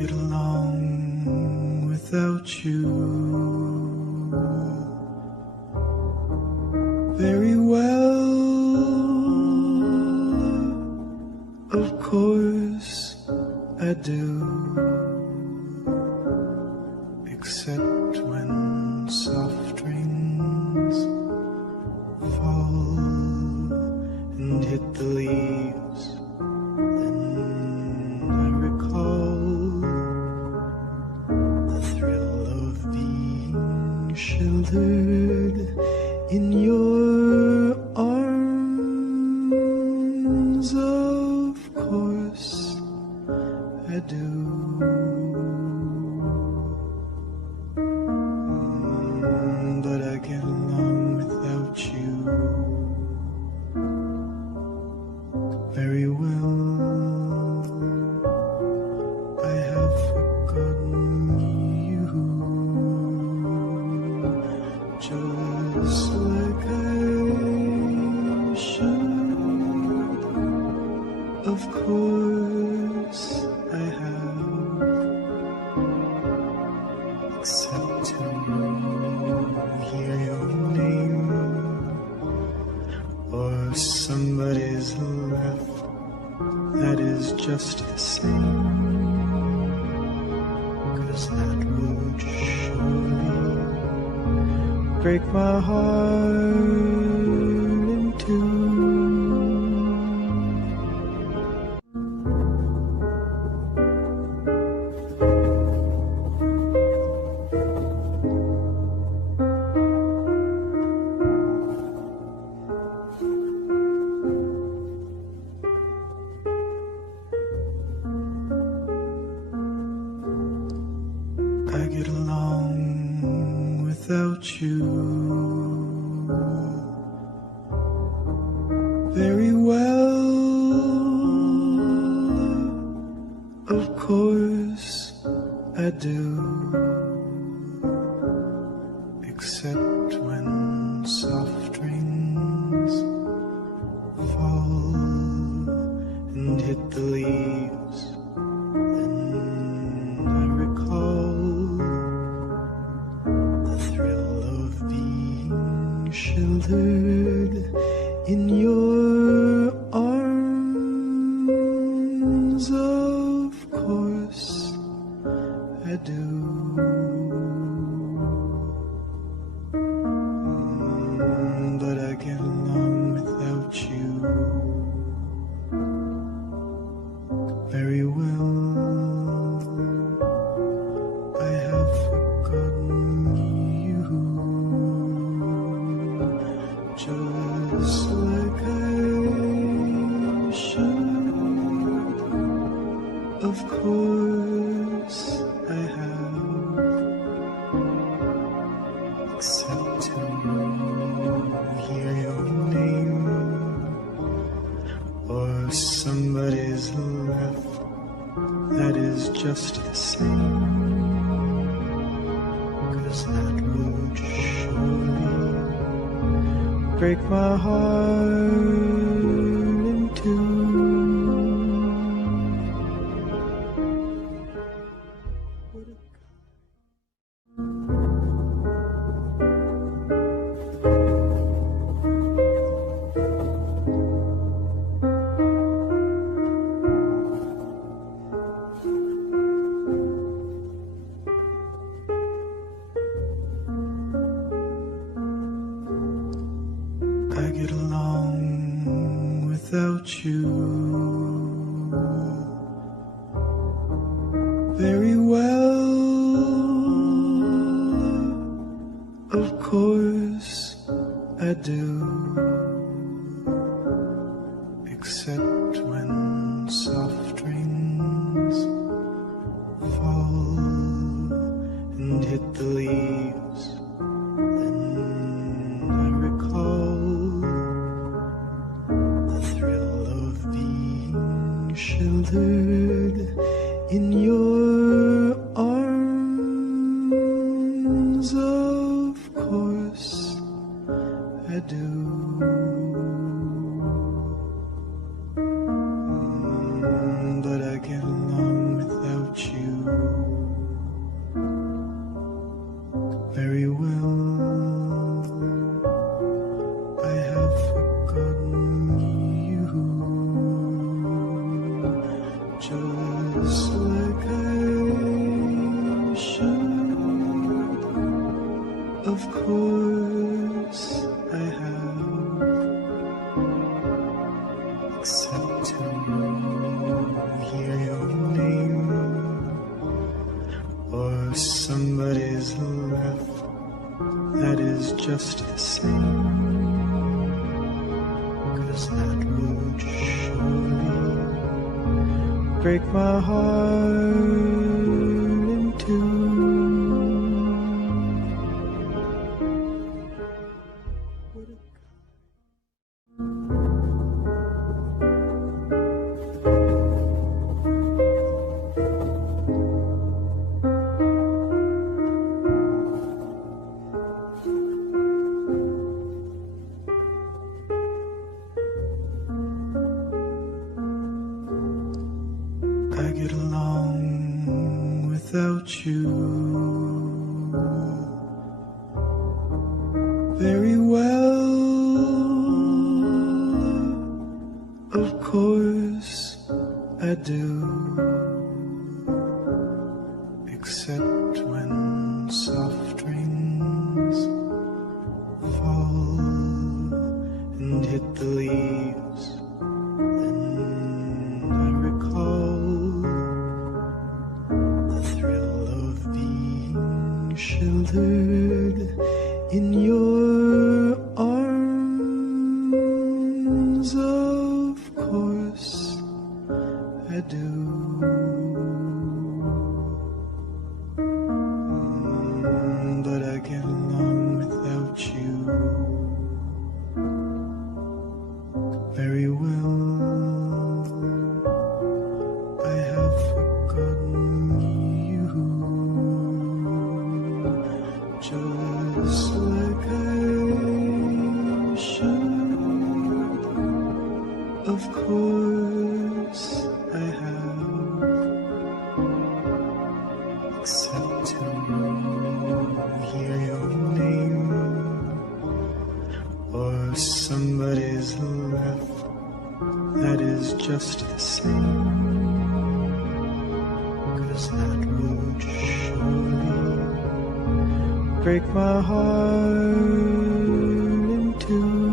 get along without you very well. Of course I do, except when soft rains fall and hit the leaves. Then I recall the thrill of being sheltered in your arms. Of course I do. But I get along without you very well. I have forgotten you, just like I should. Of course I have, except to hear your name or somebody's laugh. That is just the same, 'cause that would surely break my heart in two. I get along without you very well. Of course I do, except when soft rains fall and hit the leaves. Then I recall the thrill of being sheltered in your arms. Of course I do. But I get along without you very well. I have forgotten you, just like I should. Of course I have, except to hear your name or somebody's laugh. That is just the same, 'cause that would surely break my heart in two. I get along without you very well. Of course I do, except when soft rains fall and hit the leaves. Then I recall the thrill of being sheltered in your arms. Of course I do. But I get along without you except to hear your name or somebody's laugh that is just the same, 'cause that would surely break my heart in two. I get along without you very well. Of course I do, except when soft rains fall and hit the leaves. Then I recall the thrill of being sheltered in your arms. Of course I do. But I get along without you very well. I have forgotten you, just like I should. Of course I have, except to hear your name or somebody's laugh that is just the same, 'cause that would surely break my heart in two.